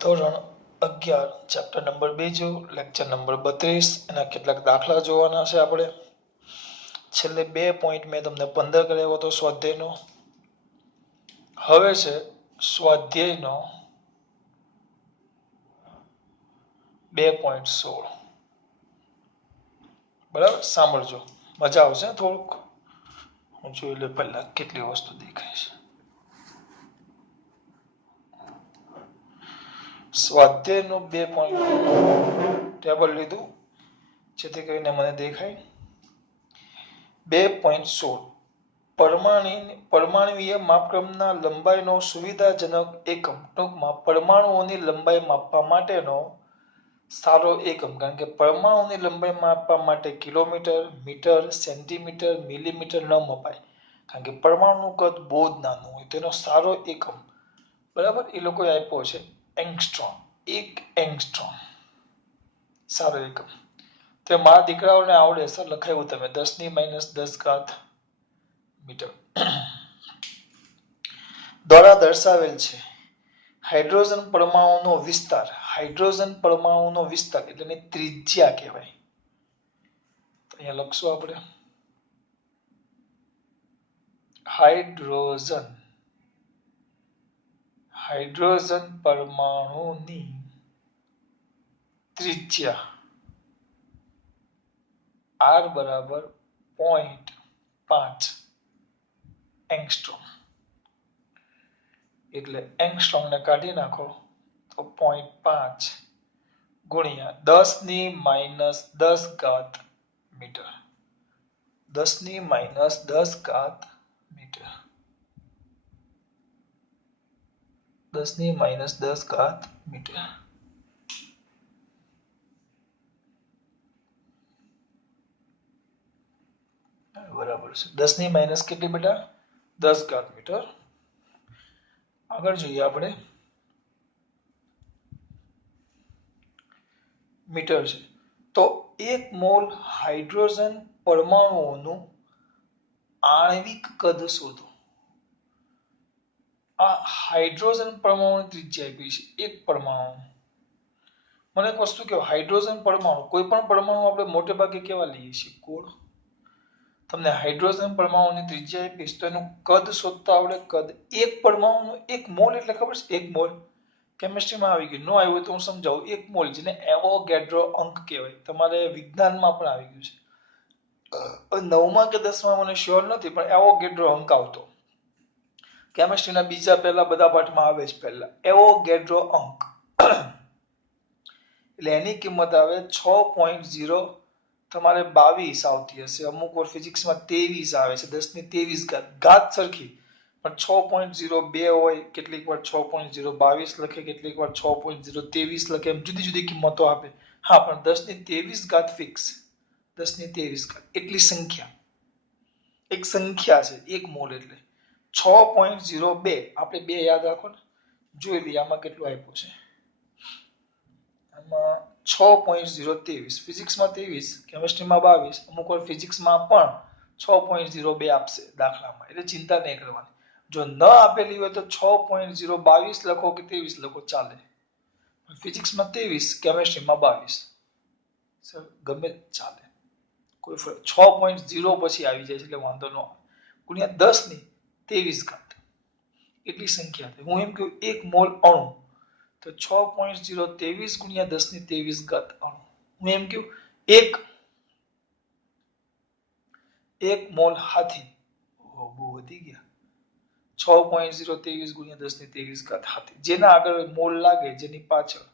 ધોરણ 11 chapter number 2 lecture number 32 એના કેટલાક દાખલા જોવાના છે આપણે. છેલ્લે 2 પોઈન્ટ મેં તમને 15 કર્યો હતો સ્વાધ્યાયનો. હવે છે સ્વાધ્યાયનો 2.16. બરાબર, સાંભળજો, મજા આવશે થોડુંક. હું જોઈ લે પહેલા કેટલી વસ્તુ દેખાય છે. સ્વાધ્યાયનું 2 ટેબલ લીધું જેથી કરીને મને દેખાય. 2.16 પરમાણુવીય માપક્રમના લંબાઈનો સુવિધાજનક એકમ. ટૂંકમાં પરમાણુઓની લંબાઈ માપવા માટેનો સારો એકમ. કારણ કે પરમાણુની લંબાઈ માપવા માટે કિલોમીટર, મીટર, સેન્ટીમીટર, મિલીમીટર ન મપાય. કારણ કે પરમાણુનું કદ બહુ જ નાનું હોય. તેનો સારો એકમ, બરાબર, એ લોકોએ આપ્યો છે એંગસ્ટ્રોમ. 1 એંગસ્ટ્રોમ સારો એકમ. તે મારા દીકરાઓને આવડે છે, લખાયું તમે 10⁻10 મીટર દ્વારા દર્શાવેલ છે. હાઇડ્રોજન પરમાણુનો વિસ્તાર. હાઇડ્રોજન પરમાણુનો વિસ્તાર એટલે એની ત્રિજ્યા કહેવાય. તો અહીંયા લખશું આપણે હાઇડ્રોજન પરમાણુની ત્રિજ્યા R બરાબર 0.5 એંગસ્ટ્રોમ. એટલે એંગસ્ટ્રોમ ને કાઢી નાખો તો 0.5 ગુણ્યા 10⁻10 મીટર. 10⁻10 મીટર. 10⁻10 મીટર. બરાબર છે. 10⁻- કેટલી બેટા? 10 મીટર. આગળ જોઈએ આપણે. મીટર છે તો 1 મોલ હાઇડ્રોજન પરમાણુઓનું આણ્વિક કદ શોધો. આ હાઇડ્રોજન પરમાણુની ત્રિજ્યા આપી છે. એક પરમાણુ. મને એક વસ્તુ કહો, હાઇડ્રોજન પરમાણુ, કોઈ પણ પરમાણુ આપણે મોટે ભાગે કેવા લઈએ છીએ? ગોળ. તમને હાઇડ્રોજન પરમાણુની ત્રિજ્યા આપીશ તો એનું કદ શોધતા આવડે. કદ એક પરમાણુનું 1 મોલ એટલે ખબર છે? 1 મોલ કેમિસ્ટ્રીમાં આવી ગયું. નો આવ્યું તો હું સમજાવું. 1 મોલ જેને એવોગેડ્રો અંક કહેવાય. તમારે વિજ્ઞાનમાં પણ આવી ગયું છે. 9મા કે 10મા મને શ્યોર નથી, પણ એવોગેડ્રો અંક આવતો. કેમિસ્ટ્રીના બીજા પહેલા બધા પાઠમાં આવે છે. પહેલા એવોગેડ્રો અંક એટલે એની કિંમત આવે 6.0. તમારે 22 આવતી હશે. અમુક વાર ફિઝિક્સમાં 23 આવે છે. 10⁻23 ઘાત સરખી, પણ 6.02 હોય, કેટલીક વાર 6.022 લખે, કેટલીક વાર 6.023 લખે. એમ જુદી જુદી કિંમતો આપે. હા, પણ 10⁻23 ફિક્સ. 10⁻23 એટલી સંખ્યા, એક સંખ્યા છે. 1 મોલ એટલે 6.02. આપણે 2 યાદ રાખો ને. જોઈ લઈએ આમાં કેટલું આપ્યું છે. આમાં 6.023. ફિઝિક્સમાં 23, કેમિસ્ટ્રીમાં 22, અમુક વાર ફિઝિક્સમાં પણ 6.02 આપશે દાખલામાં. એટલે ચિંતા નહીં કરવાની. જો ન આપેલી હોય તો 6.022 લખો કે 23 લખો, ચાલે. ફિઝિક્સમાં 23, કેમિસ્ટ્રીમાં 22, સર ગમે ચાલે, કોઈ ફરક. 6.0 પછી આવી જાય છે એટલે વાંધો ન આવે. ગુણ્યા 10⁻23 એટલી સંખ્યા થાય. હું એમ કહું 1 મોલ અણુ તો 6.023 ગુણ્યા 10⁻23 અણુ. હું એમ કહું 1 મોલ હાથી. બહુ વધી ગયા. 6.023 ગુણ્યા 10⁻23 હાથી. જેના આગળ મોલ લાગે, જેની પાછળ,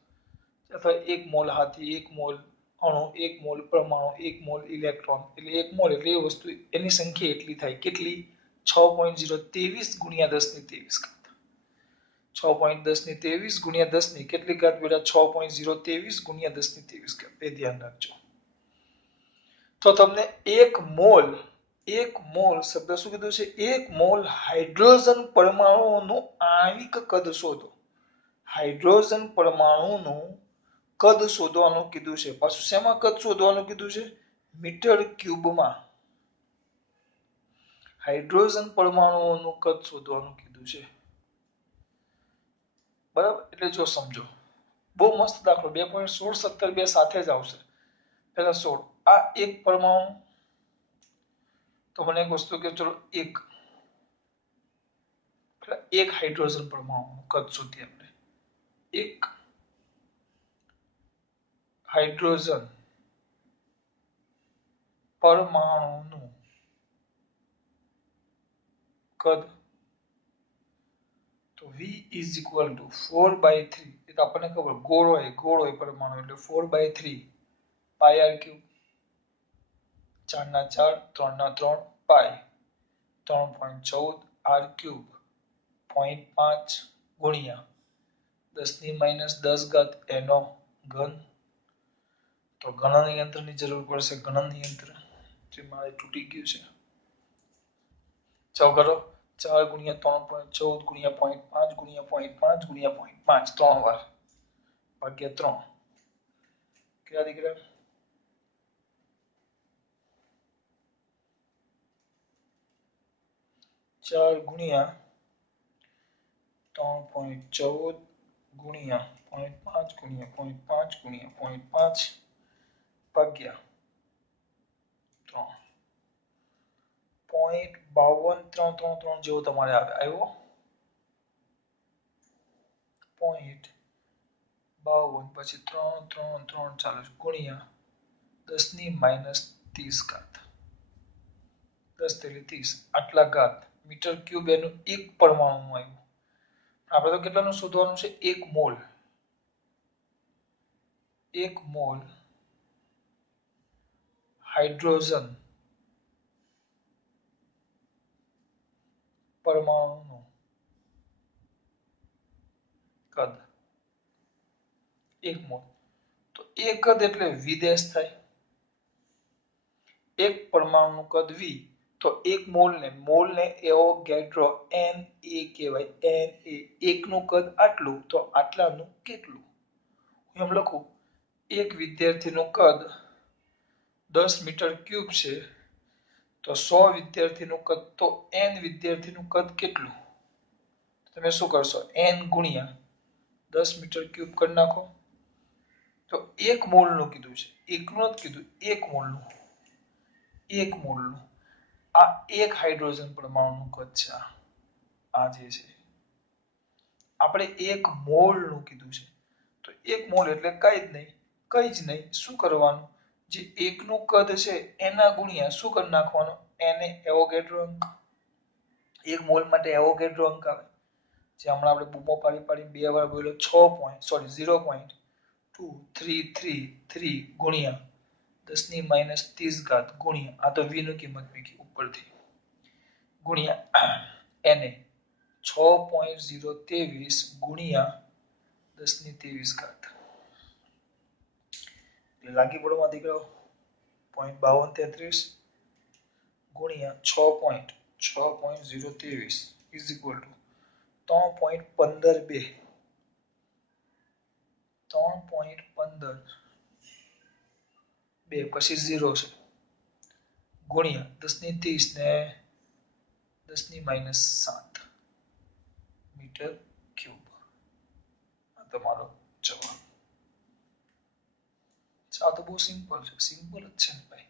અથવા 1 મોલ હાથી, 1 મોલ અણુ, 1 મોલ પરમાણુ, 1 મોલ ઇલેક્ટ્રોન. એટલે 1 મોલ એટલે એ વસ્તુ, એની સંખ્યા એટલી થાય. કેટલી? 6.023 ગુણ્યા 10⁻23. 6.10⁻23 ગુણ્યા 10 કેટલી ઘાત બેટા? 6.023 ગુણ્યા 10⁻23. એ ધ્યાન રાખજો. તો તમને 1 મોલ શબ્દ શું કીધું છે? 1 મોલ હાઇડ્રોજન પરમાણુનું આણ્વિક કદ શોધો. હાઇડ્રોજન પરમાણુનું કદ શોધવાનું કીધું છે. પાછું શેમાં કદ શોધવાનું કીધું છે? મીટર ક્યુબમાં. હાઇડ્રોજન પરમાણુઓનું કદ શોધવાનું કીધું છે. બરાબર? એટલે જો સમજો, બહુ મસ્ત દાખલો 2.16 17 બે સાથે જ આવશે. પહેલા 16 આ એક પરમાણુ, તો મને એક વસ્તુ કે ચલો એક હાઇડ્રોજન પરમાણુ કદ શોધીએ આપણે. એક હાઇડ્રોજન પરમાણુનું કદ, તો V is equal to 4/3. એ તો આપણને ખબર, ગોળ હોય પરમાણુ એટલે 4/3 પાઈ આર ક્યુબ. 4 ના 4 3 ના 3 પાઈ 3.14 આર ક્યુબ 0.5 ગુણ્યા 10 - 10 એનો ઘન. તો ગણન યંત્રની જરૂર પડશે. ગણન યંત્ર જે મારે તૂટી ગયું છે. ચાલો કરો. 4 × 3.14 × 0.5 × 0.5 × 0.5 3 વાર ભાગ્યા 3 કેટલા દીકરા? 4 × 3.14 ગુણ્યા 0.5 ગુણ્યા 0.5 ગુણ્યા 0.5 ભાગ્યા 3. 0.52 જેવો તમારે આવ્યો. 0.52 પછી 3 3 3 ચાલુ ગુણ્યા 10 - 30 10 × 30 આટલા ઘાત મીટર ક્યુબ એનું એક પરમાણુ આવ્યું. આપણે તો કેટલાનું શોધવાનું છે? 1 મોલ. 1 મોલ હાઇડ્રોજન પરમાણુનું કદ. 1 મોલ. તો એ કદ એટલે વિદેશ થાય. એક પરમાણુનું કદ V, તો 1 મોલને એવોગાડ્રો Na કહેવાય. Na એકનું કદ આટલું, તો આટલાનું કેટલું? એમ લખું, એક વિદ્યાર્થીનું કદ 10 મીટર ક્યુબ છે, તો 100 વિદ્યાર્થીનું કદ, તો n વિદ્યાર્થીનું કદ કેટલું? તમે શું કરશો? n ગુણ્યા 10 મીટર ક્યુબ કરી નાખો. તો 1 મોલનું કીધું છે, એકનું જ કીધું, 1 મોલનું. 1 મોલનું આ એક હાઇડ્રોજન પરમાણુનું કદ છે. આ જે છે આપણે 1 મોલનું કીધું છે. તો 1 મોલ એટલે કઈ જ નહીં. શું કરવાનું? જે એકનું કદ છે એના ગુણ્યા શું કરી નાખવાનું? એને એવોગાડ્રો અંક. 1 મોલ માટે એવોગાડ્રો અંક આવે, જે હમણાં આપણે બૂમો પાડી 2 વાર બોલ્યો. 0.2333 ગુણ્યા 10 - 30 ગુણ્યા આ તો v ની કિંમત મૂકી ઉપરથી ગુણ્યા એને 6.023 ગુણ્યા 10 - 23 લાગી પડવા દીકરાઓ. 0.5233 ગુણ્યા 6.023 ઇઝ ઇક્વલ ટુ 3.152 પછી 0 છે ગુણ્યા 10 - 30 ને 10 - 7 મીટર ક્યુબ. આ તમારો જવાબ. આ તો બહુ સિમ્પલ છે. સિમ્પલ જ છે ને ભાઈ.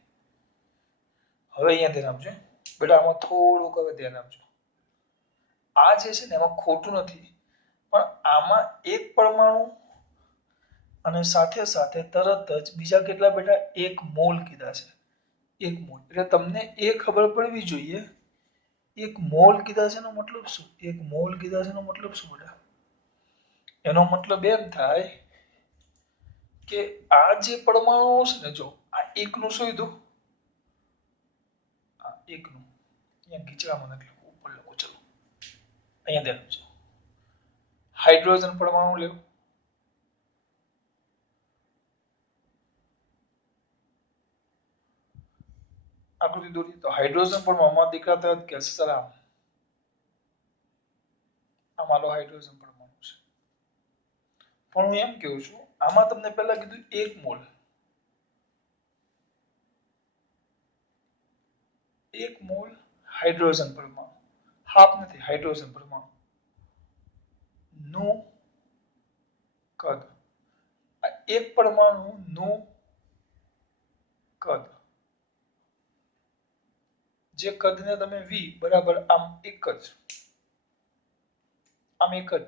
હવે અહીંયા ધ્યાન આપજો બેટા. આમાં થોડુંક હવે ધ્યાન આપજો. આ જે છે ને એમાં ખોટું નથી, પણ આમાં એક પરમાણુ અને સાથે સાથે તરત જ બીજા કેટલા બેટા? 1 મોલ કીધા છે. 1 મોલ એટલે તમને એ ખબર પડવી જોઈએ. 1 મોલ કીધા છે એનો મતલબ શું? 1 મોલ કીધા છે એનો મતલબ શું બેટા? એનો મતલબ એમ થાય કે આ જે પરમાણુ છે ને, જો આ એકનું શું કીધું? આ એકનું અહીંયા ગીચડામાં નથી લખવું, ઉપર લખું. ચલો અહીંયા ધ્યાન આપજો. હાઇડ્રોજન પરમાણુ લ્યો. આકૃતિ દોરી તો હાઇડ્રોજન પરમાણુમાં દીકરા તરત કે સલામ, આ મારો હાઇડ્રોજન પરમાણુ છે. પણ હું એમ કહું છું, આમાં તમને પહેલા કીધું 1 મોલ. 1 મોલ હાઇડ્રોજન પરમાણુ, હાફ નથી, હાઇડ્રોજન પરમાણુ નું કદ એક પરમાણુનું કદ, જે કદને તમે v બરાબર આમ એક જ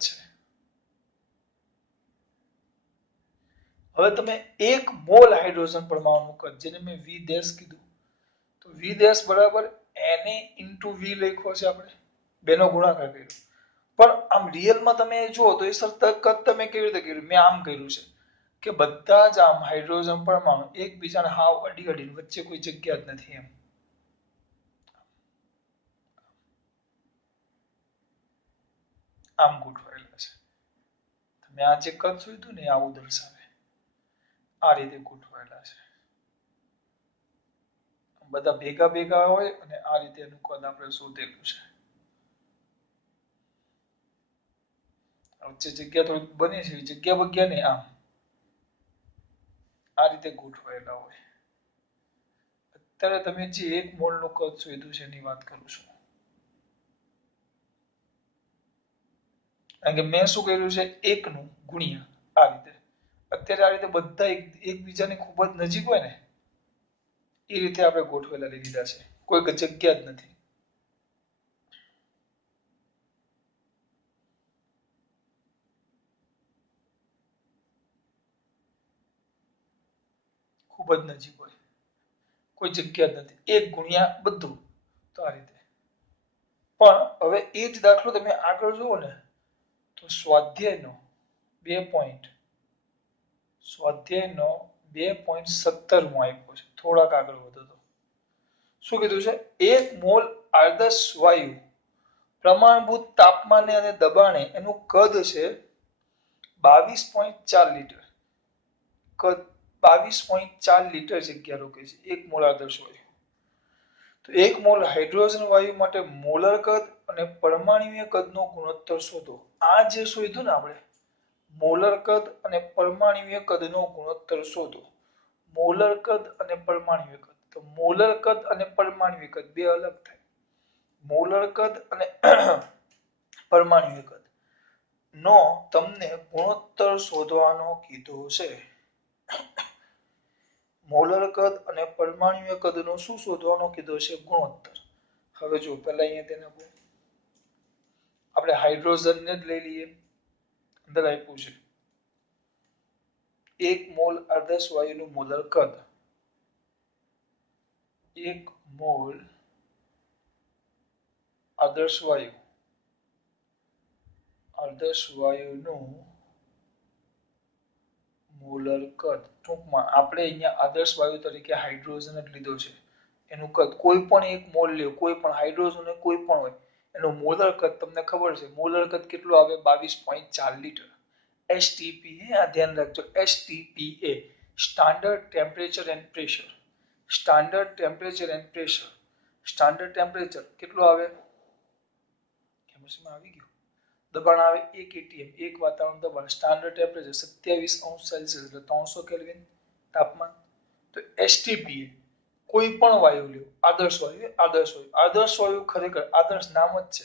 છે. હવે તમે એક મોલ હાઇડ્રોજન પરમાણુનું કદ, જેને મેં v ડેશ કીધું, તો v ડેશ બરાબર Na into v લખ્યો છે આપણે, બેનો ગુણાકાર કર્યો. પણ આમ રિયલમાં તમે જુઓ તો એ કદ તમે કેવી રીતે કર્યું? મેં આમ કર્યું છે કે બધા જ આમ હાઇડ્રોજન પરમાણુ એકબીજાને હાવ અડી અડીને, વચ્ચે કોઈ જગ્યા જ નથી એમ. આમ ગોઠવાયેલા છે. તમે આ જે કદ શોધ્યું ને આવું દર્શાવે, આ રીતે ગોઠવાયેલા છે. બધા ભેગા ભેગા હોય અને આ રીતે એનું કદ આપણે શોધેલું છે. વચ્ચે જગ્યા થોડી બની છે, જગ્યા બગ્યા ને આમ આ રીતે ગોઠવાયેલા હોય. અત્યારે તમે જે એક મોલનું કદ શોધ્યું છે એની વાત કરું છું. કારણ કે મેં શું કર્યું છે, એકનું ગુણ્યા આ રીતે. અત્યારે આ રીતે બધા એકબીજાની ખૂબ જ નજીક હોય ને એ રીતે આપણે ગોઠવેલા લઈ લીધા છે, કોઈ જગ્યા જ નથી. ખૂબ જ નજીક હોય, કોઈ જગ્યા જ નથી, એક ગુણ્યા બધું, તો આ રીતે. પણ હવે એ જ દાખલો તમે આગળ જુઓ ને તો સ્વાધ્યાયનો 2.17 આપ્યો છે. થોડાક આગળ વધો તો શું કીધું છે? એક મોલ આદર્શ વાયુ પ્રમાણભૂત તાપમાને અને દબાણે એનું કદ છે 22.4 લીટર. કદ 22.4 લીટર જગ્યા રોકે છે એક મોલ આદર્શ વાયુ. તો એક મોલ હાઇડ્રોજન વાયુ માટે મોલર કદ અને પરમાણ્વીય કદનો ગુણોત્તર શોધો. આ જે શોધ્યું ને આપણે, મોલર કદ અને પરમાણ્વીય કદનો ગુણોત્તર શોધો. મોલર કદ અને પરમાણ્વીય કદ. તો મોલર કદ અને પરમાણ્વીય કદ બે અલગ થાય. મોલર કદ અને પરમાણ્વીય કદ નો તમને ગુણોત્તર શોધવાનો કીધો છે. મોલર કદ અને પરમાણ્વીય કદનો શું શોધવાનો કીધો છે? ગુણોત્તર. હવે જો પહેલા અહીંયા તેને આપણે હાઇડ્રોજનને જ લઈ લઈએ. અંદર આપ્યું છે એક મોલ આદર્શ વાયુનું મોલર કદ, એક મોલ આદર્શ વાયુનું મોલર કદ. ટૂંકમાં આપણે અહીંયા આદર્શ વાયુ તરીકે હાઇડ્રોજન જ લીધો છે. એનું કદ કોઈ પણ એક મોલ લ્યો, કોઈ પણ હાઇડ્રોજન કોઈ પણ હોય, એનું મોલર કદ તમને ખબર છે. મોલર કદ કેટલું આવે? 22.4 લીટર. STPA, આ ધ્યાન રાખજો, STPA, standard temperature and pressure. Standard temperature and pressure. Standard temperature કેટલું આવે? કેમિસ્ટ્રીમાં આવી ગયું. દબાણ આવે 1 atm, એક વાતાવરણ દબાણ. સ્ટાન્ડર્ડ ટેમ્પરેચર 27°C એટલે 300 કેલ્વિન તાપમાન. તો STPA કોઈ પણ વાયુ લ્યો, આદર્શ વાયુ ખરેખર આદર્શ નામ જ છે.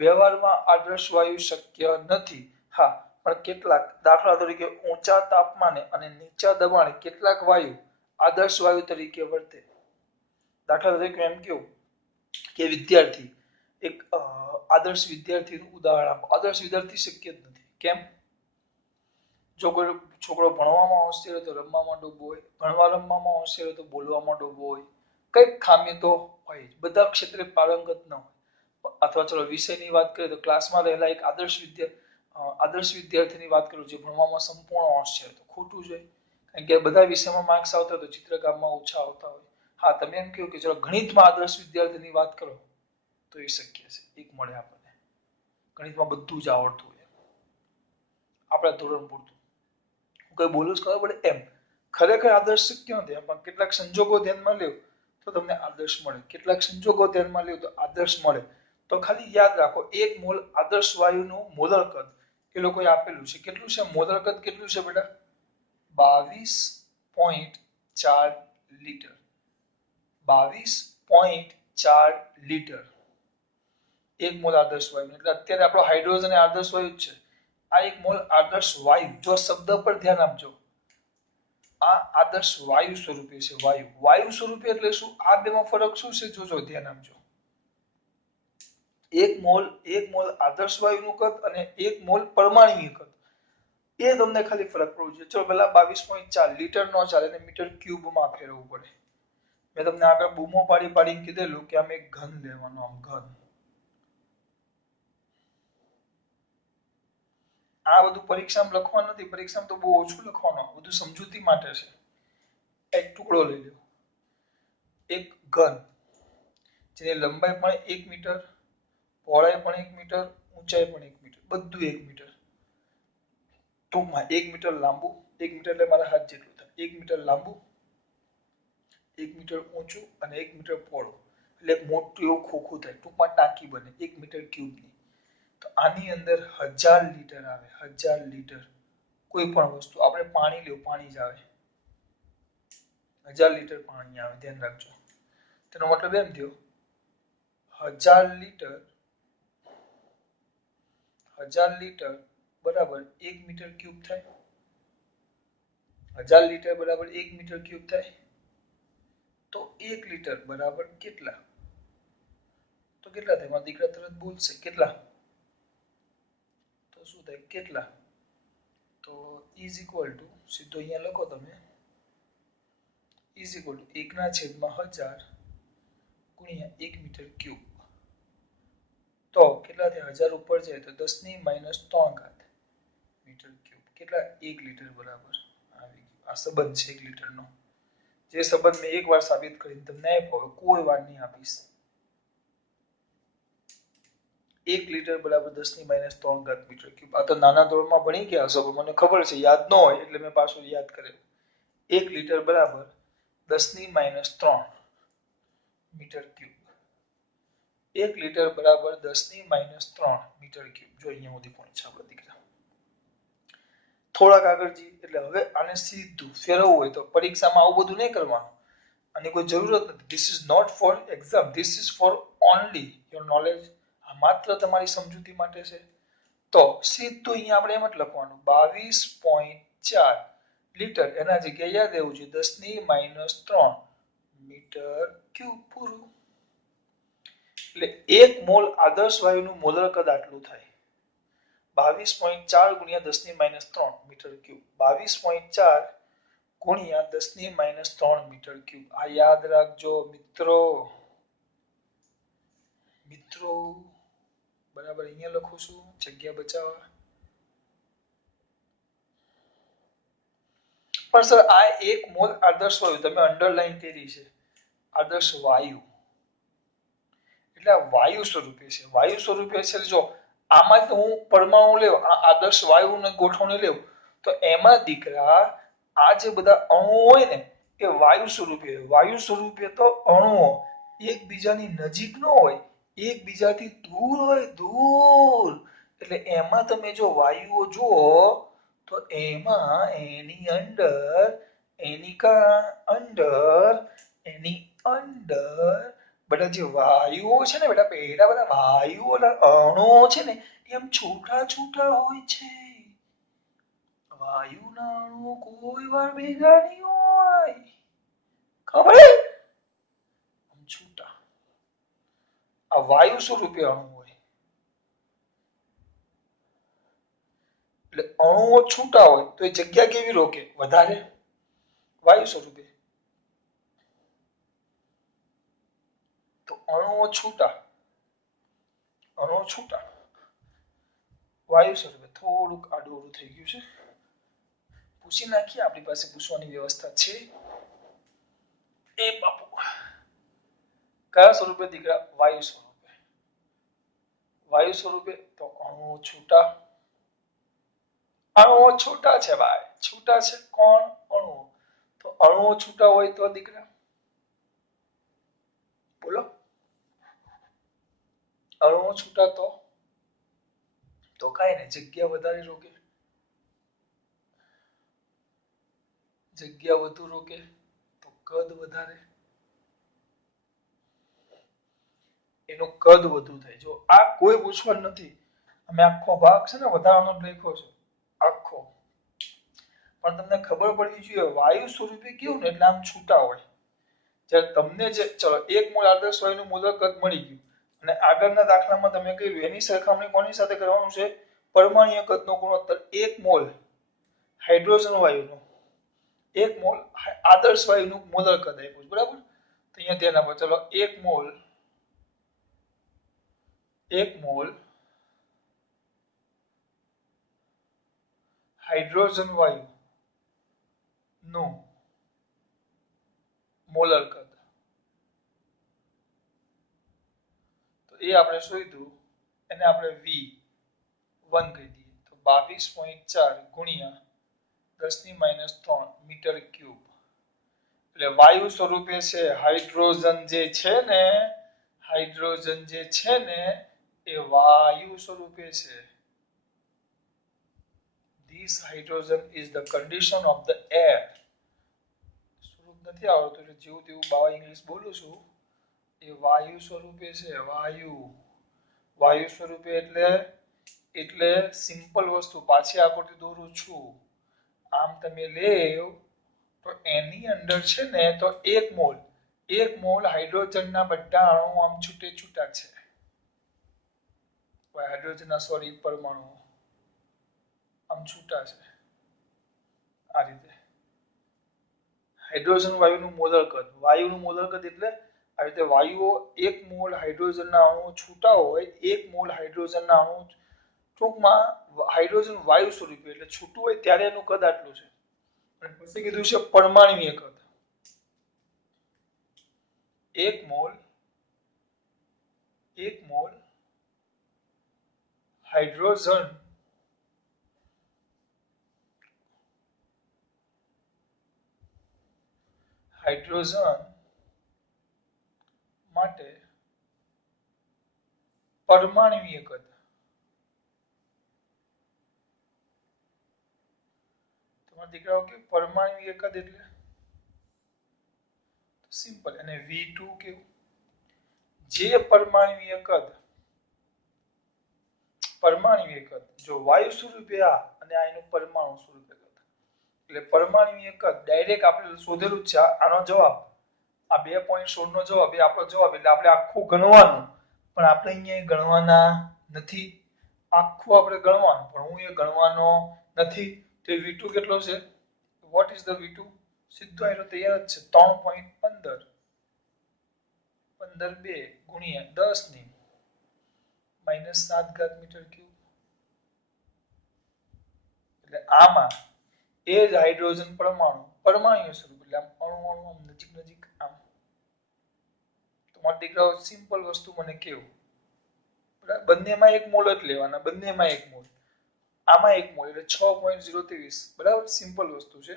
વ્યવહારમાં આદર્શ વાયુ શક્ય નથી. હા, પણ કેટલાક, દાખલા તરીકે ઊંચા તાપમાને અને નીચા દબાણે કેટલાક વાયુ આદર્શ વાયુ તરીકે વર્તે. દાખલા તરીકે એમ કહું કે વિદ્યાર્થી, એક આદર્શ વિદ્યાર્થીનું ઉદાહરણ આપો. આદર્શ વિદ્યાર્થી શક્ય જ નથી. કેમ? જો કોઈ છોકરો ભણવામાં હોશિયાર હોય તો રમવામાં ડૂબો હોય, રમવામાં હોશિયાર હોય તો બોલવામાં ડૂબો હોય. કઈક ખામી તો હોય જ, બધા ક્ષેત્રે પારંગત ન હોય. અથવા ચલો વિષયની વાત કરીએ તો ક્લાસમાં રહેલા એક આદર્શ વિદ્યાર્થીની વાત કરું, જે ભણવામાં સંપૂર્ણ હોશિયાર, તો ખોટું છે. કારણ કે બધા વિષયમાં માર્ક્સ આવતા હોય તો ચિત્રકામમાં ઓછા આવતા હોય. હા, તમે એમ કહો કે ચલો ગણિતમાં આદર્શ વિદ્યાર્થીની વાત કરો તો એ શક્ય છે. એક મળે આપણને ગણિતમાં બધું જ આવડતું હોય આપણા ધોરણ પૂરતું. હું કઈ બોલું જ ખબર પડે એમ. ખરેખર આદર્શ શક્ય નથી, પણ કેટલાક સંજોગો ધ્યાનમાં લ્યો તો તમને આદર્શ મળે. કેટલાક સંજોગો ધ્યાનમાં લ્યો તો આદર્શ મળે. તો ખાલી યાદ રાખો, એક મોલ આદર્શ વાયુનું મોલર કદ એ લોકોએ આપેલું છે. કેટલું છે મોલર કદ? કેટલું છે બેટા? 22.4 લીટર. 22.4 લીટર એક મોલ આદર્શ વાયુ. એટલે અત્યારે આપણો હાઇડ્રોજન આદર્શ વાયુ જ છે. આ એક મોલ આદર્શ વાયુ. જો શબ્દ પર ધ્યાન આપજો, આ આદર્શ વાયુ સ્વરૂપે છે. વાયુ સ્વરૂપે એટલે શું? આ બેમાં ફરક શું છે જોજો, ધ્યાન આપજો. એક મોલ આદર્શ વાયુનું કદ અને એક મોલ પરમાણુનું કદ, એ તમને ખાલી ફરક પડવો જોઈએ. ચલો પેલા 22.4 લીટર નો ચાલે ને મીટર ક્યુબમાં ફેરવવું પડે. મેં તમને આગળ બૂમો પાડીને કીધેલું કે આમ એક ઘન લેવાનો, આમ ઘન. આ બધું પરીક્ષામાં લખવાનું નથી, પરીક્ષામાં તો બહુ ઓછું લખવાનું, બધું સમજૂતી માટે છે. એક ટુકડો લઈ લો, એક ઘન જેની લંબાઈ પણ 1 મીટર, પહોળાઈ પણ 1 મીટર, ઊંચાઈ પણ 1 મીટર, બધું 1 મીટર. ટૂંકમાં 1 મીટર લાંબુ, 1 મીટર એટલે મારા હાથ જેટલું થાય, 1 મીટર લાંબુ, 1 મીટર ઊંચું અને 1 મીટર પહોળું, એટલે એક મોટું એવું ખોખું થાય, ટૂંકમાં ટાંકી બને 1 મીટર ક્યુબની. તો આની અંદર 1000 લીટર આવે, 1000 લીટર. કોઈ પણ વસ્તુ, આપણે પાણી લ્યો, પાણી જ આવે, 1000 લીટર પાણી આવે, ધ્યાન રાખજો. તેનો મતલબ એમ થયો 1000 લીટર, 1000 લીટર બરાબર 1 મીટર ક્યુબ થાય. 1000 લીટર બરાબર 1 મીટર ક્યુબ થાય. તો 1 લીટર બરાબર કેટલા? તો કેટલા થાય? મારા દીકરા તરત બોલશે કેટલા? તો શું થાય કેટલા? તો ઇઝ ઇક્વલ ટુ, સીધો અહીંયા લખો તમે, ઇઝ ઇક્વલ ટુ 1/1000 ગુણ્યા 1 મીટર ક્યુબ. તો કેટલા થાય? 1000 ઉપર જાય તો 10 ની -3 ઘાત મીટર ક્યુબ. કેટલા? 1 લીટર બરાબર આવી ગયું. આ સંબંધ છે 1 લીટરનો. જે સંબંધ મેં એકવાર સાબિત કરીને તમને આપ્યો, કોઈ વાર નહીં આપીશ. 1 લીટર બરાબર 10 ની -3 ઘાત મીટર ક્યુબ. આ તો નાના ધોરણમાં ભણી ગયા હશો, મને ખબર છે યાદ ન હોય એટલે મેં પાછું યાદ કરેલું. 1 લીટર બરાબર 10 ની -3 મીટર ક્યુબ. 1 લીટર બરાબર 10 ની -3 મીટર ક્યુબ. જો અહીંયા સુધી પહોંચ છે આપણા દીકરા. થોડાક આગળ જઈએ એટલે હવે આને સીધું ફેરવવું હોય તો પરીક્ષામાં આવું બધું નહીં કરવાનું. આની કોઈ જરૂરત નથી. This is not for exam, this is for only your knowledge. આ માત્ર તમારી સમજૂતી માટે છે. તો સીધું અહીંયા આપણે એમ જ લખવાનું 22.4 લીટર, એના જગ્યાએ યાદ રહેવું જોઈએ 10 ની -3 મીટર ક્યુબ. પૂરું. એટલે 1 મોલ આદર્શ વાયુનું મોલર કદ આટલું થાય. 22.4 ગુણ્યા 10 ની -3 મીટર ક્યુબ. 22.4 ગુણ્યા 10 ની -3 મીટર ક્યુબ. આ યાદ રાખજો મિત્રો. બરાબર અહીંયા લખું છું, જગ્યા બચાવવા. પણ સર આ 1 મોલ આદર્શ વાયુ તમે અંડરલાઈન કરી છે, આદર્શ વાયુ એટલે વાયુ સ્વરૂપે છે. વાયુ સ્વરૂપે છે. જો આમાં તો હું પરમાણુ લેવ, આ આદર્શ વાયુને ગોઠવણી લેવ, તો એમાં દીકરા આ જે બધા અણુઓ હોય ને એ વાયુ સ્વરૂપે. વાયુ સ્વરૂપે તો અણુઓ એકબીજાની નજીક ન હોય, એકબીજાથી દૂર હોય, દૂર. એટલે એમાં તમે જો વાયુઓ જુઓ તો એમાં એની અંદર, એની અંદર બધા જે વાયુઓ છે ને બેટા, પેલા બધા વાયુઓ અણુઓ છે ને એમ છૂટા છૂટા હોય છે. વાયુના અણુઓ કોઈ વાર ભેગા નહીં હોય, ખબર? છૂટા. આ વાયુ સ્વરૂપે અણુ હોય એટલે અણુઓ છૂટા હોય તો એ જગ્યા કેવી રોકે? વધારે. વાયુ સ્વરૂપે તો અણુઓ છૂટા, વાયુ સ્વરૂપે. થોડુંક આડું થઈ ગયું છે, પૂછી નાખીએ. આપણી પાસે પૂછવાની વ્યવસ્થા છે. એ બાપુ કયા સ્વરૂપે દીકરા? વાયુ સ્વરૂપે. વાયુ સ્વરૂપે તો અણુઓ છૂટા. અણુઓ છૂટા છે ભાઈ, છૂટા છે. કોણ? અણુઓ. તો અણુઓ છૂટા હોય તો દીકરા બોલો, અણુઓ છૂટા તો કાંઈ નહીં, જગ્યા વધારે રોકે. જગ્યા વધુ રોકે તો કદ વધારે, એનું કદ વધુ થાય. જો આ કોઈ પૂછવાનું નથી, અમે આખો ભાગ છે ને વધારાનો લખ્યો છે આખો, પણ તમને ખબર પડવી જોઈએ વાયુ સ્વરૂપે કેવું ને એટલે આમ છૂટા હોય. જ્યારે તમને જે ચલો 1 મોલ આદર્શ વાયુનું મોલર કદ મળી ગયું અને આગળના દાખલામાં તમે કહ્યું એની સરખામણી કોની સાથે કરવાનું છે? પરમાણ્વીય કદનો ગુણોત્તર 1 મોલ હાઇડ્રોજન વાયુનો 1 મોલ આદર્શ વાયુનું મોલર કદ આપ્યું છે, બરાબર? તો અહીંયા ધ્યાન આપો. ચલો 1 મોલ હાઇડ્રોજન વાયુ નું મોલર કદ, તો એ આપણે શોધ્યું, એને આપણે V1 કહી દઈએ. તો 22.4 ગુણ્યા 10⁻³ મીટર ક્યુબ. એટલે વાયુ સ્વરૂપે છે હાઇડ્રોજન જે છે ને એ વાયુ સ્વરૂપે છે. This hydrogen is the condition of the air. સ્વરૂપ નથી આવડતું એટલે જેવું તેવું બાવા ઇંગ્લિશ બોલું છું. એ વાયુ સ્વરૂપે છે. વાયુ સ્વરૂપે એટલે સિમ્પલ વસ્તુ પાછી આકૃતિ દોરું છું. આમ તમે લેવ તો એની અંદર છે ને તો 1 મોલ હાઇડ્રોજનના બધા અણુ આમ છૂટે છૂટા છે. હાઇડ્રોજનના સોરી પરમાણુ આમ છૂટા છે આ રીતે. હાઇડ્રોજન વાયુનું મોલર કદ, વાયુનું મોલર કદ એટલે આ રીતે વાયુઓ 1 મોલ હાઇડ્રોજનના અણુઓ છૂટા હોય. 1 મોલ હાઇડ્રોજનના અણુ ટૂંકમાં હાઇડ્રોજન વાયુ સ્વરૂપે એટલે છૂટું હોય ત્યારે એનું કદ આટલું છે. અને પછી કીધું છે પરમાણ્વીય કદ. 1 મોલ હાઇડ્રોજન માટે પરમાણ્વીય કદ. તમારા દીકરાઓ કે પરમાણ્વીય કદ એટલે સિમ્પલ. અને V2 કેવું? જે પરમાણ્વીય કદ જો વાયુ સ્વરૂપે આ અને આ એનું પરમાણુ સ્વરૂપે કદ. એટલે પરમાણ્વીય કદ ડાયરેક્ટ આપણે શોધેલું જ છે. આનો જવાબ આ 2.16 નો જવાબ એ આપણો જવાબ. એટલે આપણે આખું ગણવાનું, પણ આપણે અહીંયા ગણવાના નથી. આખું આપણે ગણવાનું પણ હું એ ગણવાનો નથી. તો V2 કેટલો છે? What is the V2? સીધો આનો તૈયાર જ છે. 3.15 2 ગુણ્યા 10⁻⁷ મીટર ક્યુબ. એટલે આમાં એ જ હાઇડ્રોજન પરમાણુ સ્વરૂપ એટલે આમ અણુ નજીક આમ. તમારા દીકરાઓ સિમ્પલ વસ્તુ મને કેવું, બંનેમાં 1 મોલ જ લેવાના, બંનેમાં 1 મોલ, આમાં 1 મોલ એટલે 6.023. બરાબર, સિમ્પલ વસ્તુ છે.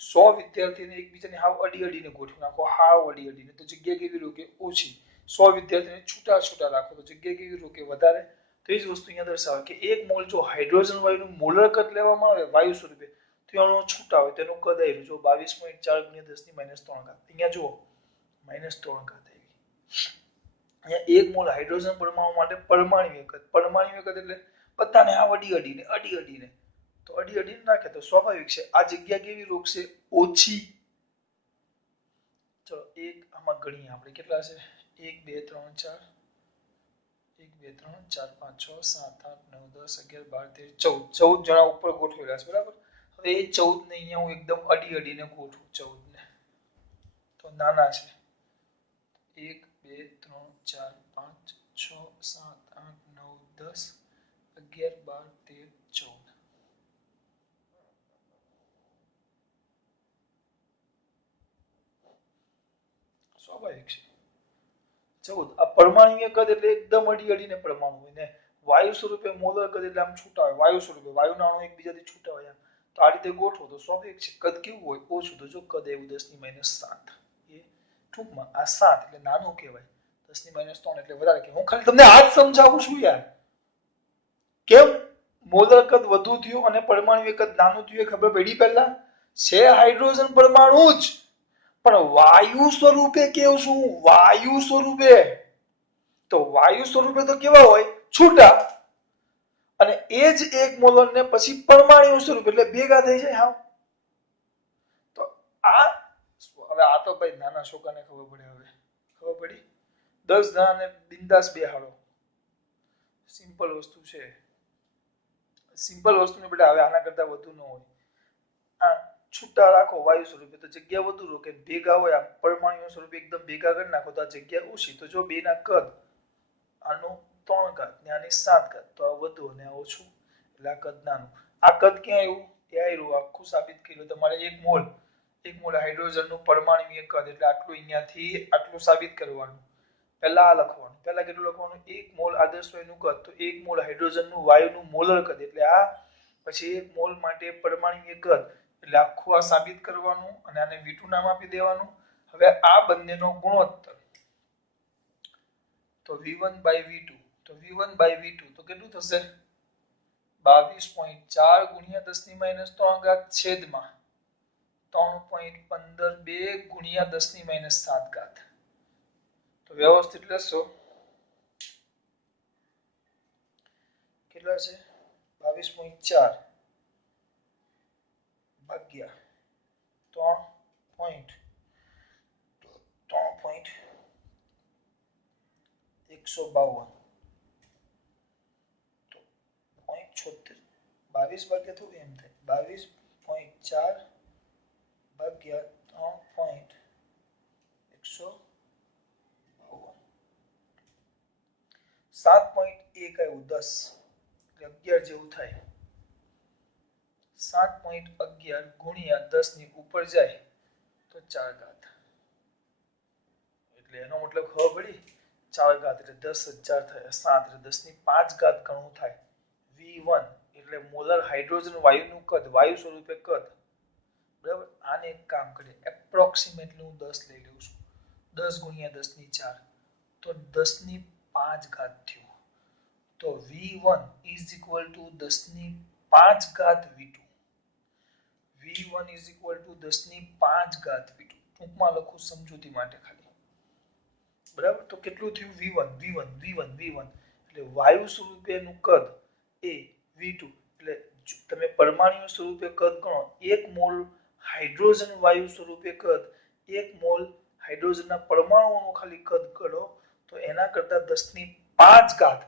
100 વિદ્યાર્થીને એકબીજાને હાવ અડીને ગોઠવી નાખો, હાવ અડીને, તો જગ્યા કેવી રોકે? ઓછી. 100 વિદ્યાર્થીને છૂટા રાખો તો જગ્યા કેવી રોકે? વધારે. તો એ જ વસ્તુ અહીંયા દર્શાવે કે 1 મોલ જો હાઇડ્રોજન વાયુનું મોલર કદ લેવામાં આવે વાયુ સ્વરૂપે તો અણુઓ છૂટા હોય તેનું કદ આવ્યું જો 22.4 ગુણ્યા 10⁻³ અહીંયા જુઓ -3 આવી. અહીંયા 1 મોલ હાઇડ્રોજન પરમાણુ માટે પરમાણ્વીય કદ એટલે બધાને આ અડીને તો અડીને નાખે તો સ્વાભાવિક છે આ જગ્યા કેવી રોકશે? ઓછી. ચલો એક આમાં ગણીએ આપણે કેટલા છે? 1 2 3 4 1 2 3 4 5 6 7 8 9 10 11 12 13 14 જણા ઉપર ગોઠવેલા છે, બરાબર? હવે એ 14 ને અહીંયા હું એકદમ અડીને ગોઠવું. 14 ને તો નાના છે. 1 2 3 4 5 6 7 8 9 10 11 12 13 14. સ્વાભાવિક છે. 14 આ પરમાણ્વીય કદ એટલે એકદમ અડીને પરમાણુ હોય ને વાયુ સ્વરૂપે મોલર કદ એટલે આમ છૂટા હોય. વાયુ સ્વરૂપે વાયુના અણુ એકબીજાથી છૂટા હોય તો આ રીતે ગોઠવો તો સ્વાભાવિક છે કદ કેવું હોય? ઓછું. તો જો કદ એવું 10⁻⁷. એ ટૂંકમાં આ 7 એટલે નાનું કહેવાય, 10⁻³ એટલે વધારે કહેવાય. હું ખાલી તમને આ જ સમજાવું છું યાર. કેમ મોલર કદ વધુ થયું અને પરમાણ્વીય કદ નાનું થયું એ ખબર પડી? પહેલા છે હાઇડ્રોજન પરમાણુ જ, પણ વાયુ સ્વરૂપે કેવું છું? વાયુ સ્વરૂપે. તો વાયુ સ્વરૂપે તો કેવા હોય? છૂટા. અને એ જ 1 મોલર ને પછી પરમાણુ સ્વરૂપ એટલે ભેગા થઈ જાય. હા, હવે આ તો ભાઈ નાના છોકરાને ખબર પડે. હવે ખબર પડી? 10 જણાને બિંદાસ બેહાડો, સિમ્પલ વસ્તુ છે. સિમ્પલ વસ્તુને બેટા હવે આના કરતા વધુ ન હોય. આ છૂટા રાખો વાયુ સ્વરૂપે તો જગ્યા વધુ રોકે, ભેગા હોય આમ પરમાણુ સ્વરૂપે એકદમ ભેગા કરી નાખો તો આ જગ્યા ઓછી. તો જો બે ના કદ આનું 3 ઘાત ને આની 7 ઘાત, તો આ વધુ અને આ ઓછું, એટલે આ કદ નાનું. આ કદ ક્યાં આવ્યું? ત્યાં આવ્યું. આખું સાબિત કર્યું. તમારે 1 મોલ હાઇડ્રોજનનું પરમાણુ કદ એટલે આટલું અહીંયાથી આટલું સાબિત કરવાનું. પહેલા આ લખવાનું. પહેલા કેટલું લખવાનું? 1 મોલ આદર્શ વાયુનું કદ, તો 1 મોલ હાઇડ્રોજનનું વાયુનું મોલર કદ એટલે આ, પછી 1 મોલ માટે પરમાણુ કદ એટલે આખું આ સાબિત કરવાનું અને આને V2 નામ આપી દેવાનું. હવે આ બંનેનો ગુણોત્તર તો V1/V2, તો V1/V2 તો કેટલું થશે? 22.4 ગુણ્યા 10⁻³ છેદમાં 3.152 ગુણ્યા 10⁻⁷. તો વ્યવસ્થિત લેશો કેટલા છે? 22.4 ભાગ્યા 3.152 તો 0.76 22 ભાગ્યા થોડું એમ થાય. 22.4 ભાગ્યા 3.152 7.1 આવ્યું 10 એટલે 11 જેવું થાય. 7.11 ગુણ્યા 10 ની ઉપર જાય તો 4 ઘાત, એટલે એનો મતલબ ખબર પડી? 4 ઘાત એટલે 10,000 થાય. 7 એટલે 10⁵ ગણું થાય. V1 એટલે મોલર હાઇડ્રોજન વાયુનું કદ, વાયુ સ્વરૂપે કદ. બરાબર? આને એક કામ કરીએ, એપ્રોક્સિમેટલી હું 10 લઈ લઉં છું. 10 ગુણ્યા 10⁴ તો 10⁵ થયું. તો V1 is equal to 10⁵ V2. V1 is equal to 10⁵ V2. ટૂંકમાં લખું સમજૂતી માટે ખાલી. બરાબર? તો કેટલું થયું? V1 એટલે વાયુ સ્વરૂપેનું કદ એ V2 એટલે તમે પરમાણુ સ્વરૂપે કદ ગણો, 1 મોલ હાઇડ્રોજન વાયુ સ્વરૂપે કદ, 1 મોલ હાઇડ્રોજનના પરમાણુઓનું ખાલી કદ ગણો તો એના કરતા 10⁵ 5 ઘાત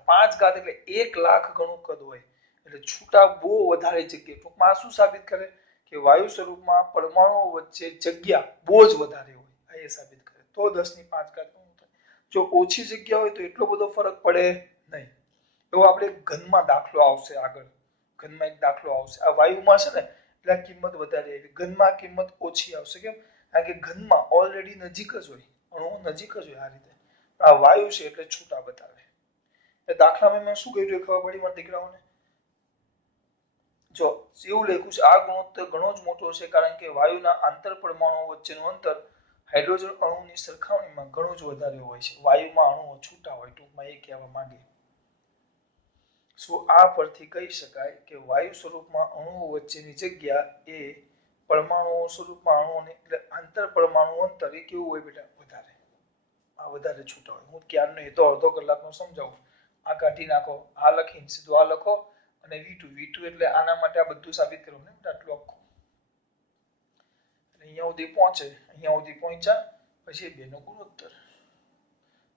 એટલે 1 લાખ ગણું કદ હોય. એટલે છૂટા બહુ વધારે જગ્યા. ટૂંકમાં આ શું સાબિત કરે? કે વાયુ સ્વરૂપમાં પરમાણુઓ વચ્ચે જગ્યા બહુ જ વધારે હોય. આ એ સાબિત કરે. તો 10⁵ ગણું થાય. જો ઓછી જગ્યા હોય તો એટલો બધો ફરક પડે નહીં. એવો આપણે ઘનમાં દાખલો આવશે આગળ. ઘનમાં એક દાખલો આવશે. આ વાયુમાં છે ને એટલે આ કિંમત વધારે આવી. ઘનમાં કિંમત ઓછી આવશે. કેમ? કારણ કે ઘનમાં ઓલરેડી નજીક જ હોય, અણુ નજીક જ હોય. આ રીતે આ વાયુ છે એટલે છૂટા બતાવે. એ દાખલામાં મેં શું કર્યું ખબર પડી મારા દીકરાઓને? જો એવું લખ્યું છે, આ ગુણોત્તર ઘણો જ મોટો છે કારણ કે વાયુના આંતર પરમાણુઓ વચ્ચેનું અંતર હાઇડ્રોજન અણુની સરખામણીમાં ઘણું જ વધારે હોય છે. વાયુમાં અણુઓ છૂટા હોય. ટૂંકમાં એ કહેવા માંગે. શું આ પરથી કહી શકાય કે વાયુ સ્વરૂપમાં અણુઓ વચ્ચેની જગ્યા એ પરમાણુઓ સ્વરૂપમાં અણુઓને એટલે આંતર પરમાણુ અંતર એ કેવું હોય બેટા? વધારે. આ વધારે છૂટા હોય. હું ક્યારનો એ તો અડધો કલાકનો સમજાવું. આ કાઢી નાખો, આ લખીને સીધું આ લખો અને V2 એટલે આના માટે આ બધું સાબિત કરવાનું ને આટલું આખું. અહીંયા સુધી પહોંચે, અહીંયા સુધી પહોંચ્યા પછી બેનો ગુણોત્તર.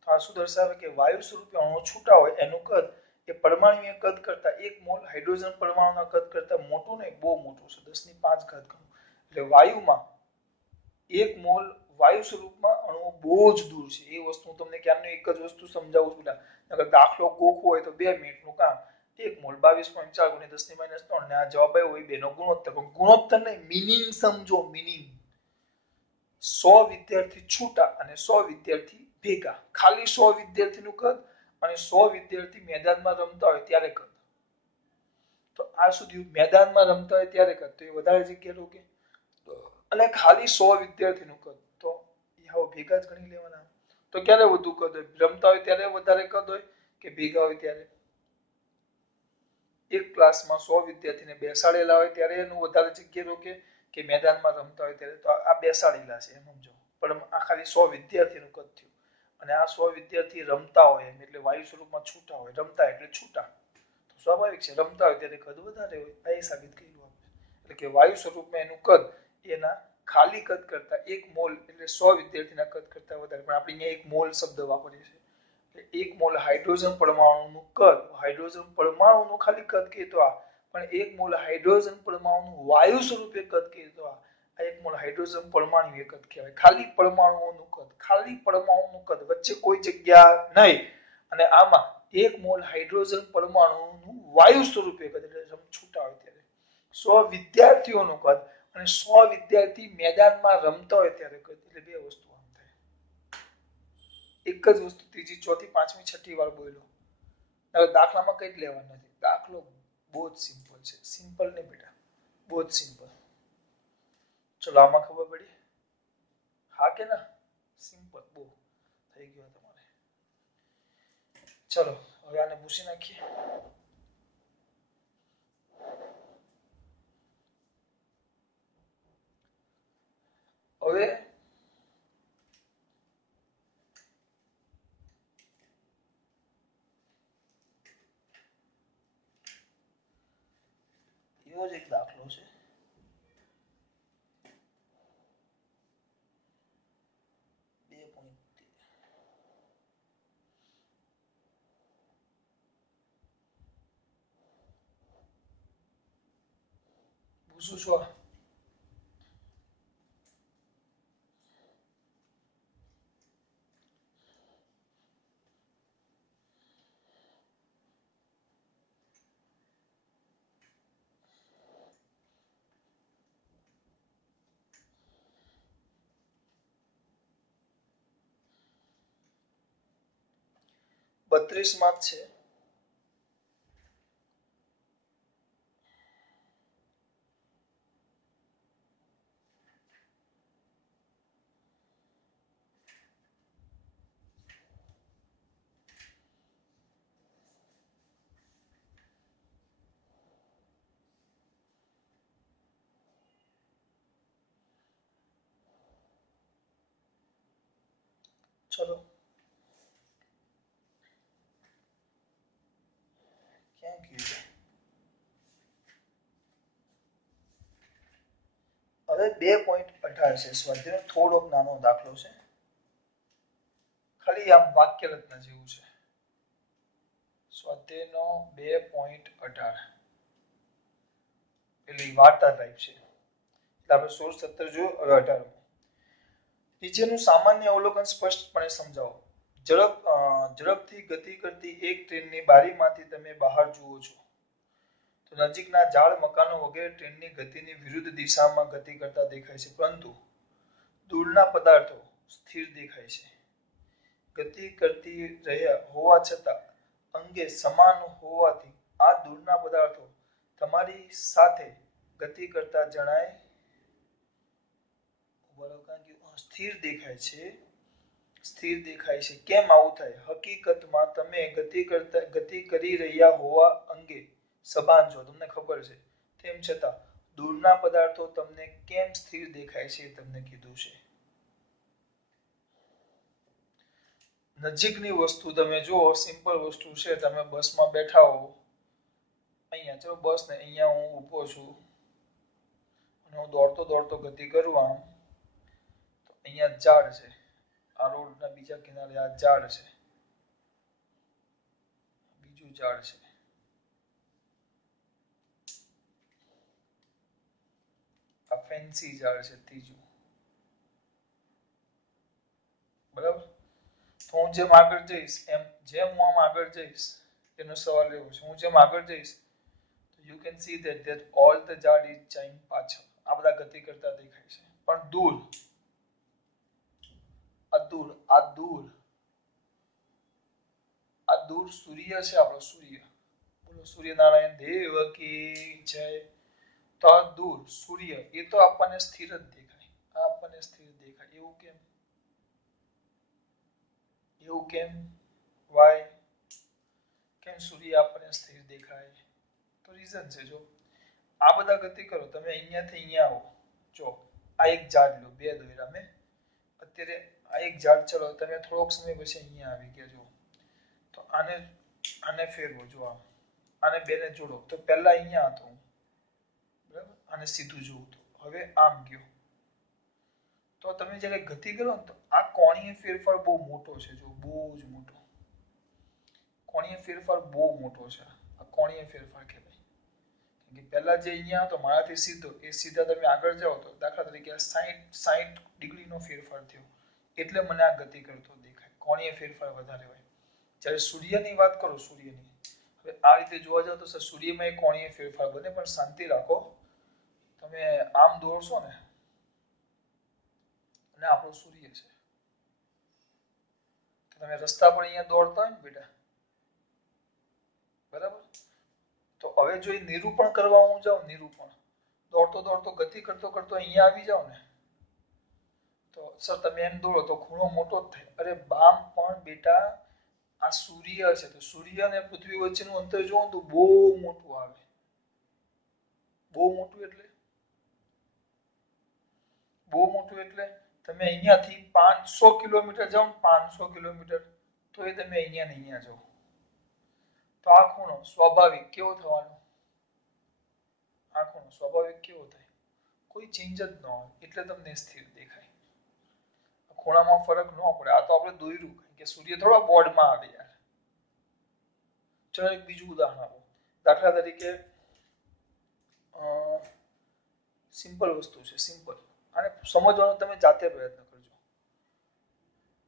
તો આ શું દર્શાવે કે વાયુ સ્વરૂપે અણુઓ છૂટા હોય એનું કદ એ પરમાણુય કદ કરતા 1 મોલ હાઇડ્રોજન પરમાણુના કદ કરતા મોટું નહીં, બહુ મોટું છે. 10⁵ ગણું. એટલે વાયુમાં 1 મોલ વાયુ સ્વરૂપમાં અણુઓ બહુ જ દૂર છે. એ વસ્તુ હું તમને ક્યારનો એક જ વસ્તુ સમજાવું છું. નકર દાખલો ગોખવો હોય તો 2 મિનિટનું કામ. 1 મોલ 22.4 ગુણ્યા 10⁻³ ને આ જવાબ આવ્યો હોય બેનો ગુણોત્તર. પણ ગુણોત્તર નહીં, મીનિંગ સમજો. મીનિંગ 100 વિદ્યાર્થી છૂટા અને 100 વિદ્યાર્થી ભેગા. ખાલી 100 વિદ્યાર્થીનું કદ અને 100 વિદ્યાર્થી મેદાનમાં રમતા હોય ત્યારે કદ. તો આ સુધી મેદાનમાં રમતા હોય ત્યારે કદ, તો એ વધારે જગ્યા રોકે. અને ખાલી 100 વિદ્યાર્થીનું કદ, તો એ હાવ ભેગા જ ગણી લેવાના. તો ક્યારે વધુ કદ હોય? રમતા હોય ત્યારે વધારે કદ હોય કે ભેગા હોય ત્યારે? એક ક્લાસમાં 100 વિદ્યાર્થીને બેસાડેલા હોય ત્યારે એનું વધારે જગ્યા રોકે કે મેદાનમાં રમતા હોય ત્યારે? તો આ બેસાડેલા છે એમ સમજો. પણ આ ખાલી 100 વિદ્યાર્થીનું કદ થયું. અને આ 100 વિદ્યાર્થી રમતા હોય એમ એટલે વાયુ સ્વરૂપમાં છૂટા હોય. રમતા એટલે છૂટા. તો સ્વાભાવિક છે રમતા હોય ત્યારે કદ વધારે હોય. આ એ સાબિત કર્યું આપણે. એટલે કે વાયુ સ્વરૂપમાં એનું કદ એના ખાલી કદ કરતા 1 મોલ એટલે 100 વિદ્યાર્થીના કદ કરતા વધારે, પણ આપણે અહીંયા 1 મોલ શબ્દ વાપરીએ છીએ. 1 મોલ હાઇડ્રોજન પરમાણુનું કદ, હાઇડ્રોજન પરમાણુનું ખાલી કદ કહે તો આ, પણ 1 મોલ હાઇડ્રોજન પરમાણુનું વાયુ સ્વરૂપે કદ કહે તો આ. 1 મોલ હાઇડ્રોજન પરમાણુ કદ કહેવાય. ખાલી પરમાણુઓનું કદ, ખાલી પરમાણુનું કદ, વચ્ચે કોઈ જગ્યા નહીં. અને આમાં 1 મોલ હાઇડ્રોજન પરમાણુનું વાયુ સ્વરૂપે કદ એટલે છૂટા હોય ત્યારે 100 વિદ્યાર્થીઓનું કદ અને 100 વિદ્યાર્થી મેદાનમાં રમતા હોય ત્યારે કદ, એટલે બે વસ્તુ આમ થાય. એક જ વસ્તુ ત્રીજી, ચોથી, પાંચમી, છઠ્ઠી વાર બોલ્યો. હવે દાખલામાં કઈ જ લેવાનું નથી. દાખલો બહુ જ સિમ્પલ છે. સિમ્પલ નહીં બેટા, બહુ જ સિમ્પલ. ચલો આમાં ખબર પડી? હા કે ના? સિમ્પલ બહુ થઈ ગયો તમારે. ચલો હવે આને ભૂસી નાખીએ. હવે એવો જ એક દાખલો છે. ભૂસું છો? બત્રીસ માં જ છે. ચલો ક્યાં ગયું? હવે 2.18 છે. સ્વાધ્યાયનો થોડોક નાનો દાખલો છે. ખાલી આમ વાક્ય રચના જેવું છે. સ્વાધ્યાયનો 2.18 એટલે વાર્તા ટાઈપ છે. એટલે આપણે 16, 17 જોયું, હવે 18. નીચેનું સામાન્ય અવલોકન સ્પષ્ટપણે સમજાવો. ઝડપથી ગતિ કરતી એક ટ્રેનની બારીમાંથી તમે બહાર જુઓ છો તો નજીકના ઝાડ, મકાનો વગેરે ટ્રેનની ગતિની વિરુદ્ધ દિશામાં ગતિ કરતા દેખાય છે, પરંતુ દૂરના પદાર્થો સ્થિર દેખાય છે. ગતિ કરતી રહ્યા હોવા છતાં અંગે સમાન હોવાથી આ દૂરના પદાર્થો તમારી સાથે ગતિ કરતા જણાય સ્થિર દેખાય છે. સ્થિર દેખાય છે. કેમ આવું થાય? હકીકતમાં તમે ગતિ કરી રહ્યા હોવા અંગે સભાન છો, તમને ખબર છે. તેમ છતાં દૂરના પદાર્થો તમને કેમ સ્થિર દેખાય છે તમને કીધું છે. નજીકની વસ્તુ તમે જુઓ, સિમ્પલ વસ્તુ છે. તમે બસમાં બેઠા હો, અહીંયા ચલો બસ ને અહીંયા હું ઊભો છું અને હું દોડતો દોડતો ગતિ કરું આમ, તો અહીંયા ઝાડ છે. આ રોડના બીજા કિનારે આ ઝાડ છે, બીજું ઝાડ છે, આ ફેન્સી ઝાડ છે, ત્રીજું. બરાબર? તો હું જેમ આગળ જઈશ એમ, જેમ હું આમ આગળ જઈશ, એનો સવાલ એવો છે, હું જેમ આગળ જઈશ you can see that all the ઝાડ is જાય પાછળ. આ બધા ગતિ કરતા દેખાય છે, પણ દૂર, આ દૂર સૂર્ય છે, આપણો સૂર્ય. બોલો સૂર્યનારાયણ દેવ કી જય. તો આ દૂર સૂર્ય, એ તો આપણને સ્થિર જ દેખાય. આ આપણને સ્થિર દેખાય. એવું કેમ? એવું કેમ? વાય? કેમ સૂર્ય આપણને સ્થિર દેખાય? તો રીઝન છે. જો આ બધા ગતિ કરો, તમે અહીંયાથી અહીંયા આવો, જો આ એક ઝાડ લો, બે દોર્યા મેં. અત્યારે આ એક ઝાડ, ચલો તમે થોડોક સમય પછી અહીંયા આવી ગયા. જો તો આને ફેરવો, જો આને બેને જોડો, તો પહેલા અહીંયા હતો હું, બરાબર? આને સીધું જોવું તો હવે આમ ગયો, તો તમે જ્યારે ગતિ કરો ને તો આ કોણીય ફેરફાર બહુ મોટો છે, જો બહુ જ મોટો કોણીય ફેરફાર બહુ મોટો છે. આ કોણીય ફેરફાર કહેવાય. કે પહેલા જે અહીંયા હતો મારાથી સીધો એ સીધા તમે આગળ જાઓ તો દાખલા તરીકે 60 ડિગ્રીનો ફેરફાર થયો એટલે મને આ ગતિ કરતો દેખાય. કોણીય ફેરફાર વધારે હોય. જ્યારે સૂર્યની વાત કરો સૂર્યની, હવે આ રીતે જોવા જાવ તો સૂર્યમાં કોણીય ફેરફાર બને, પણ શાંતિ રાખો. તમે આમ દોડશો ને અને આપણો સૂર્ય છે, તમે રસ્તા પર અહીંયા દોડતા હોય ને બેટા, બરાબર, તો હવે જો એ નિરૂપણ કરવા હું જાઉં, નિરૂપણ દોડતો દોડતો ગતિ કરતો કરતો અહીંયા આવી જાવ ને, તો સર તમે એમ દોડો તો ખૂણો મોટો જ થાય. અરે બામ પણ બેટા આ સૂર્ય છે, તો સૂર્ય અને પૃથ્વી વચ્ચેનું અંતર જોવો તો બહુ મોટું આવે. બહુ મોટું એટલે તમે અહીંયાથી 500 કિલોમીટર જાઓ ને, 500 કિલોમીટર, તો એ તમે અહીંયા ને અહીંયા જાઓ તો આ ખૂણો સ્વાભાવિક કેવો થવાનો? આ ખૂણો સ્વાભાવિક કેવો થાય? કોઈ ચેન્જ જ ન હોય, એટલે તમને સ્થિર દેખાય. ખૂણામાં ફરક ન પડે. આ તો આપણે દોર્યું કે સૂર્ય થોડા બોર્ડમાં આવે યાર. ચલો એક બીજું ઉદાહરણ આપો. દાખલા તરીકે સિમ્પલ વસ્તુ છે, સિમ્પલ. અને સમજવાનો તમે જાતે પ્રયત્ન કરજો.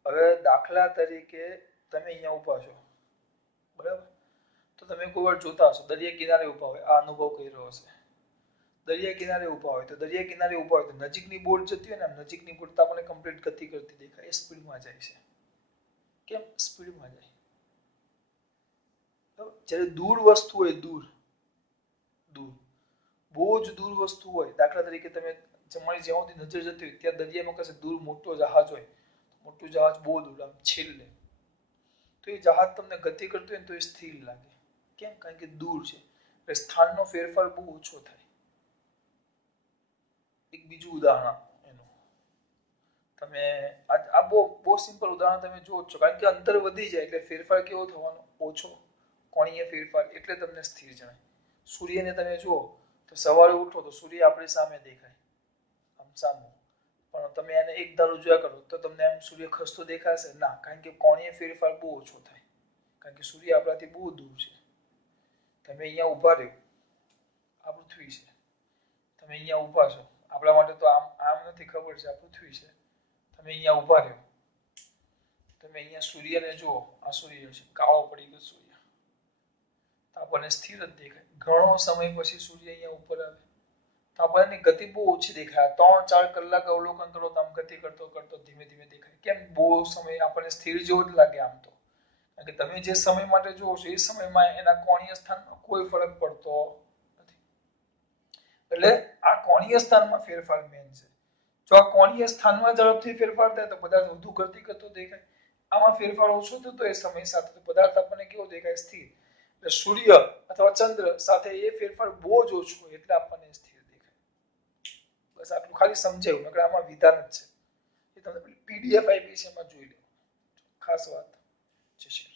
હવે દાખલા તરીકે તમે અહીંયા ઊભા છો, બરાબર, તો તમે કોઈ વાર જોતા હશો દરિયા કિનારે ઊભા હોય, આ અનુભવ કર્યો હશે. દરિયા કિનારે ઊભા હોય તો દરિયા કિનારે ઊભા હોય તો નજીકની બોટ જતી હોય ને, નજીકની બોટ તો આપણને કમ્પ્લીટ ગતિ કરતી દેખાય, એ સ્પીડમાં જાય છે. કેમ સ્પીડમાં જાય? જ્યારે દૂર વસ્તુ હોય, દૂર દૂર બહુ જ દૂર વસ્તુ હોય, દાખલા તરીકે તમે તમારી જ્યાં સુધી નજર જતી હોય ત્યાં દરિયામાં કશે દૂર મોટો જહાજ હોય, મોટું જહાજ બહુ દૂર આમ છેલ્લે, તો એ જહાજ તમને ગતિ કરતું હોય ને તો એ સ્થિર લાગે. કેમ? કારણ કે દૂર છે, એટલે સ્થાનનો ફેરફાર બહુ ઓછો થાય. એક બીજું ઉદાહરણ આપો એનું. તમે આ બહુ સિમ્પલ ઉદાહરણ તમે જુઓ છો, કારણ કે અંતર વધી જાય એટલે ફેરફાર કેવો થવાનો? ઓછો. કોણીય ફેરફાર એટલે તમને સ્થિર જણાય. સૂર્યને તમે જુઓ તો સવારે ઉઠો તો સૂર્ય આપણી સામે દેખાય, આમ સામું. પણ તમે એને એક ધારું જોયા કરો તો તમને એમ સૂર્ય ખસતો દેખાશે ના, કારણ કે કોણીય ફેરફાર બહુ ઓછો થાય, કારણ કે સૂર્ય આપણાથી બહુ દૂર છે. તમે અહીંયા ઊભા રહ્યો, આ પૃથ્વી છે, તમે અહીંયા ઊભા છો, આપણા માટે તો આમ આમ નથી, ખબર છે આ પૃથ્વી છે. તમે અહીંયા ઊભા રહ્યો, તમે અહીંયા સૂર્યને જુઓ, આ સૂર્ય છે, કાળો પડી ગયો સૂર્ય, તો આપણને સ્થિર જ દેખાય. ઘણો સમય પછી સૂર્ય અહીંયા ઉપર આવે તો આપણને ગતિ બહુ ઓછી દેખાય. 3-4 કલાક અવલોકન કરો તો આમ ગતિ કરતો કરતો ધીમે ધીમે દેખાય. કેમ? બહુ સમય આપણને સ્થિર જેવો જ લાગે આમ તો, કારણ કે તમે જે સમય માટે જુઓ છો એ સમયમાં એના કોણીય સ્થાનમાં કોઈ ફરક પડતો નથી. એટલે આ કોણીય સ્થાનમાં ફેરફાર મેન છે. જો આ કોણીય સ્થાનમાં ઝડપથી ફેરફાર થાય તો પદાર્થ વધુ ગતિ કરતો દેખાય. આમાં ફેરફાર ઓછો થતો એ સમય સાથે તો પદાર્થ આપણને કેવો દેખાય? સ્થિર. એટલે સૂર્ય અથવા ચંદ્ર સાથે એ ફેરફાર બહુ જ ઓછો હોય એટલે આપણને સ્થિર દેખાય. બસ આટલું ખાલી સમજાયું, નકર આમાં વિધાન જ છે. એ તમે પીડીએફ આપી છે એમાં જોઈ લો. ખાસ વાત. જય શ્રી